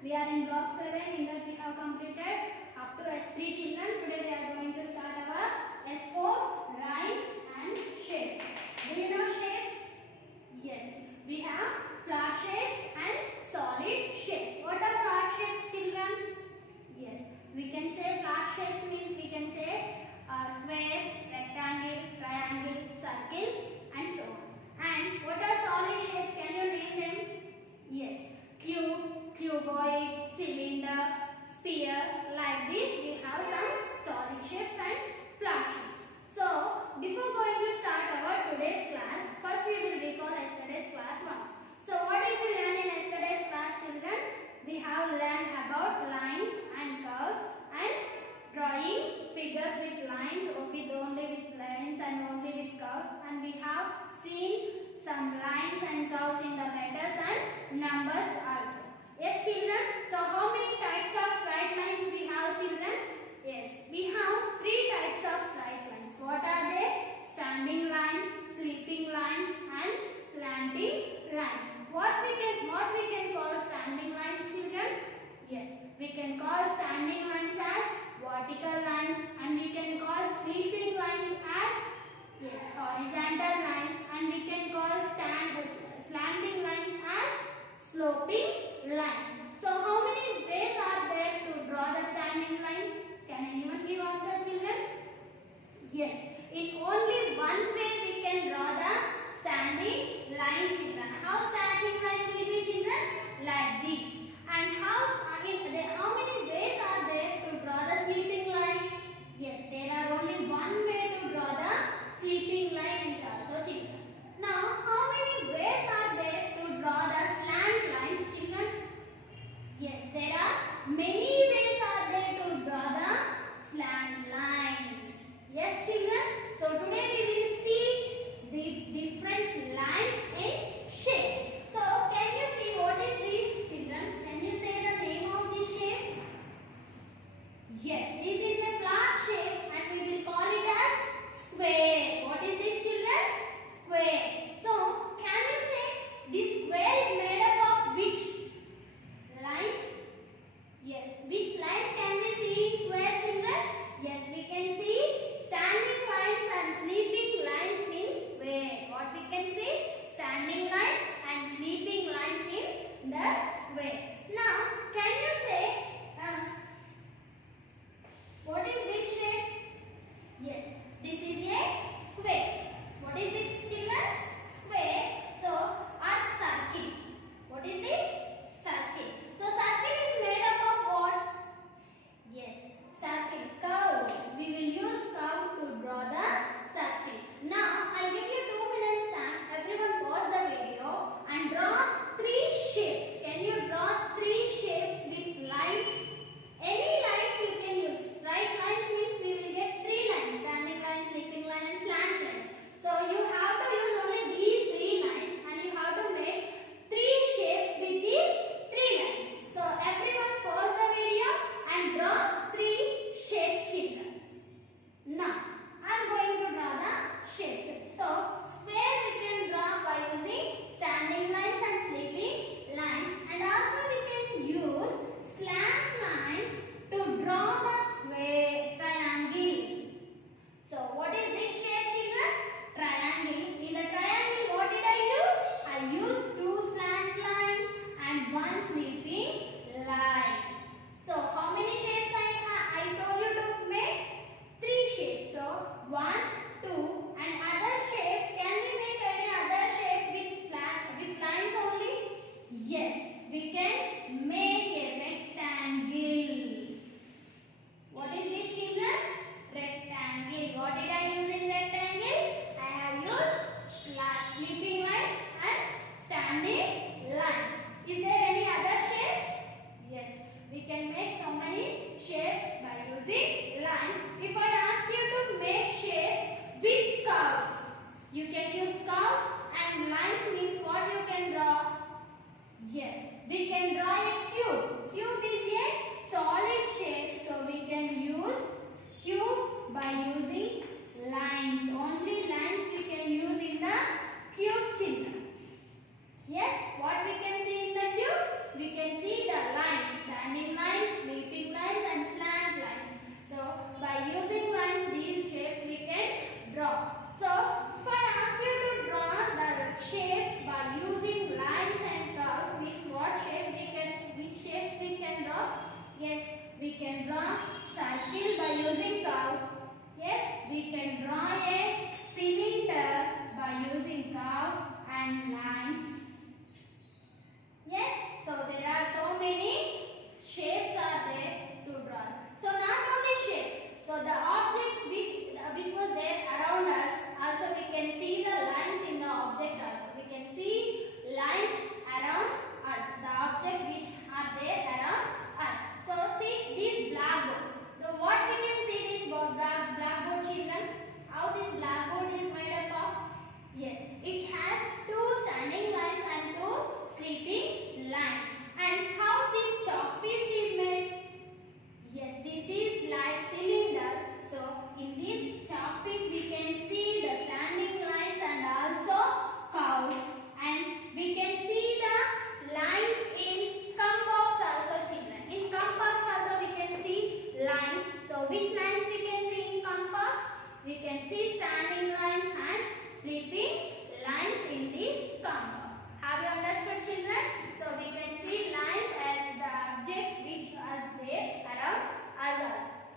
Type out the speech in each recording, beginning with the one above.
We are in block 7. In that we have completed up to S3 children. Today we are going to start our S4 lines and shapes. Do you know shapes? Yes. We have flat shapes and solid shapes. What are flat shapes, children? Yes. We can say flat shapes means we can say square, rectangle, triangle, circle and so on. And what are solid shapes? Can you name them? Yes. Cube, cuboid, cylinder, sphere. Like this we have some solid shapes and flat shapes. So before going to start our today's class, first we will recall yesterday's class once. So what did we learn in yesterday's class, children? We have learned about lines and curves and drawing figures with lines or with only with lines and only with curves, and we have seen some lines and curves in the letters and numbers also. Yes, children. So how many types of straight lines we have, children? Yes, we have 3 types of straight lines. What are they? Standing line, sleeping lines and slanting lines. What we can call standing lines, children? Yes, we can call standing lines as vertical lines, and we can call sleeping lines as horizontal lines, and we can call slanting lines as sloping lines. So how many ways are there to draw the standing line? Can anyone give answer, children? Yes, in only one way we can draw the standing line, children. How standing line will be, children? Like this. And how many ways are there to draw the sleeping line? Yes, there are only one way to draw the sleeping line is also, children. Now, how many ways are there to draw the slant lines, children? Yes, there are many ways are there to draw the slant lines. Yes, children. So today we will see the different lines in shapes. So can you see what is this, children? Can you say the name of this shape? Yes, this is a flat shape and we will call it as square. What is this, children? Square. So can you say this square is made up of which lines? Yes, which lines can we see in square, children? Yes, we can see standing lines and sleeping lines in square. What we can see? Standing lines and sleeping lines in the square. Now, can you say what is this shape? Yes, this is a square. What is this, children? Square. So, a circle. What is this? Circle. So, circle is made up of what? Yes, circle. Curve. We will use curve to draw the circle. Now, I'll give you 2 minutes time. Everyone pause the video and draw 3 shapes. Can you draw 3 shapes with lines? Any lines you can use. Right lines means we will get 3 lines. Standing line, sleeping line and slant lines. So, you have to use only these 3 lines and you have to make 3 shapes with these 3 lines. So, everyone pause the video and draw 3 shapes, children. Now, I am going to draw the shapes. So, square we can draw by using standing lines and sleeping lines, and also we can use slant lines to draw the square triangle. So, what is this shape, children? Triangle. In the triangle, what did I use? I used 2 slant lines and 1 sleeping line. So, how many shapes I told you to make? 3 shapes. So, 1, 2 and other shape. Can we make any other shape with lines only? Yes, we can make a rectangle. What is this, children? Rectangle. What did I use in rectangle? I have used sleeping lines and standing lines. Is there any other shapes? Yes, we can make so many shapes by using lines. If I ask you to make shapes with curves, you can use curves, and lines means what you can draw? Yes, we can draw a cube. Cube is a solid shape, so we can use cube by using lines. Only lines we can use in the cube, children. Yes, what we can see in the cube? We can see the lines. children? So we can see lines and the objects which are there around us also.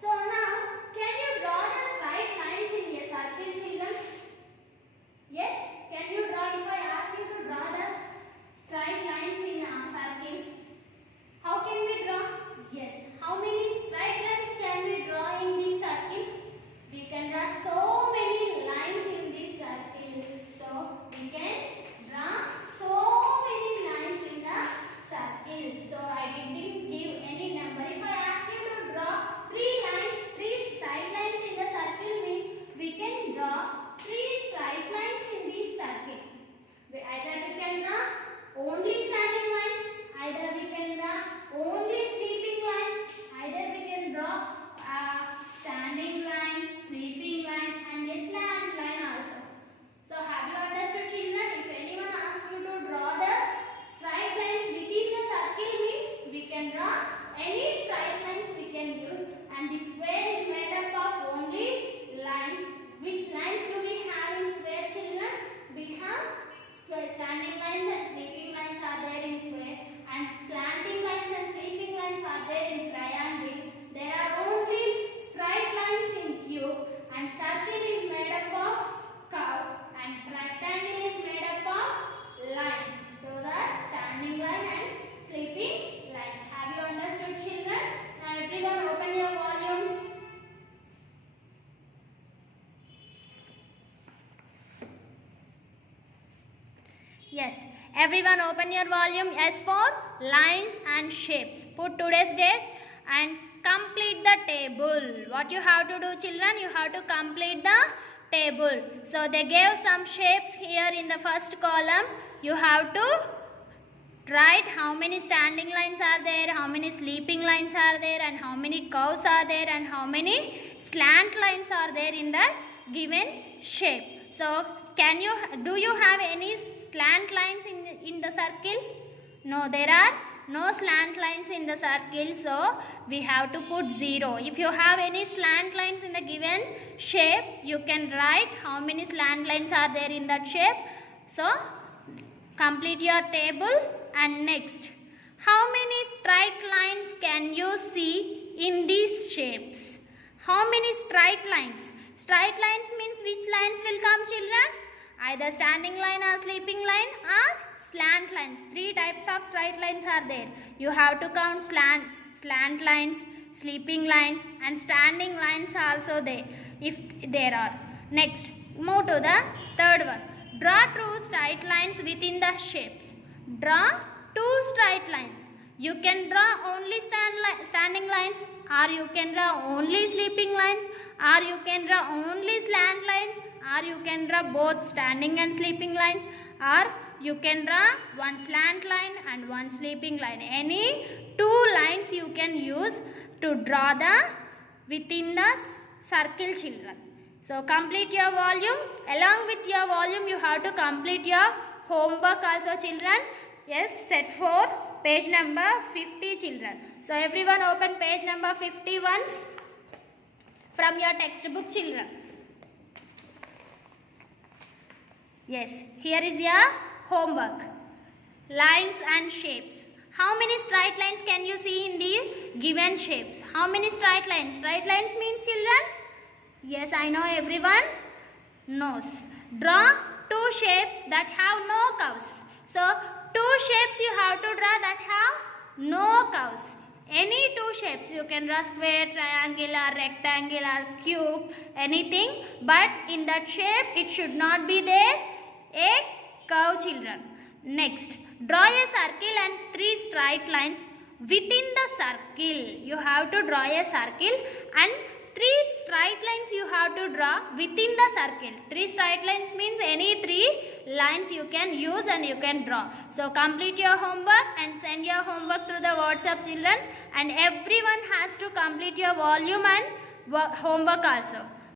So now, can you draw the straight lines in a circle, children? Yes? Can you draw? If I ask you to draw the straight lines in a circle, how can we draw? Yes. How many straight lines can we draw in this circle? We can draw so many lines in this circle. So we can draw so many lines in the circle. So I didn't give any number. If I ask you to draw three straight lines in the circle, means we can draw 3 straight lines in this circle. Either we can draw only standing lines, either we can draw only sleeping lines, either we can draw a standing line, sleeping line and a slant line also. So have you understood, children? If anyone asks you to draw the straight lines within the circle, means we can draw any straight lines we can use, and the square is made up of only lines. Which lines do we have in square, children? We have standing lines and sleeping lines are there in square, and slanting lines and sleeping lines are there in triangle. There are only straight lines in cube, and circle is made up of curve, and rectangle is made up of lines. So that standing line and sleeping lines. Have you understood, children? Now everyone open your volumes. Yes, everyone open your volume. S for lines and shapes. Put today's dates and complete the table. What you have to do, children? You have to complete the table. So they gave some shapes here in the first column. You have to write how many standing lines are there, how many sleeping lines are there, and how many curves are there, and how many slant lines are there in that given shape. So do you have any slant lines in the circle? No, there are no slant lines in the circle, so we have to put 0. If you have any slant lines in the given shape, you can write how many slant lines are there in that shape. So complete your table. And next, how many straight lines can you see in these shapes? How many straight lines? Straight lines means which lines will come, children? Either standing line or sleeping line or slant lines. 3 types of straight lines are there. You have to count slant lines, sleeping lines and standing lines also there, if there are. Next, move to the third one. Draw 2 straight lines within the shapes. Draw 2 straight lines. You can draw only standing lines, or you can draw only sleeping lines, or you can draw only slant lines, or you can draw both standing and sleeping lines, or you can draw one slant line and one sleeping line. Any 2 lines you can use to draw the within the circle, children. So complete your volume. Along with your volume, you have to complete your homework also, children. Yes, set for page number 50, children. So everyone open page number 50 once from your textbook, children. Yes, here is your homework. Lines and shapes. How many straight lines can you see in the given shapes? How many straight lines? Straight lines means, children? Yes, I know everyone knows. Draw 2 shapes that have no curves. So 2 shapes you have to draw that have no curves. Any 2 shapes. You can draw square, triangular, rectangular, cube, anything. But in that shape, it should not be there a curve, children. Next, draw a circle and 3 straight lines within the circle. You have to draw a circle and 3 straight lines you have to draw within the circle. 3 straight lines means any 3 lines you can use and you can draw. So complete your homework and send your homework through the WhatsApp, children. And everyone has to complete your volume and homework also.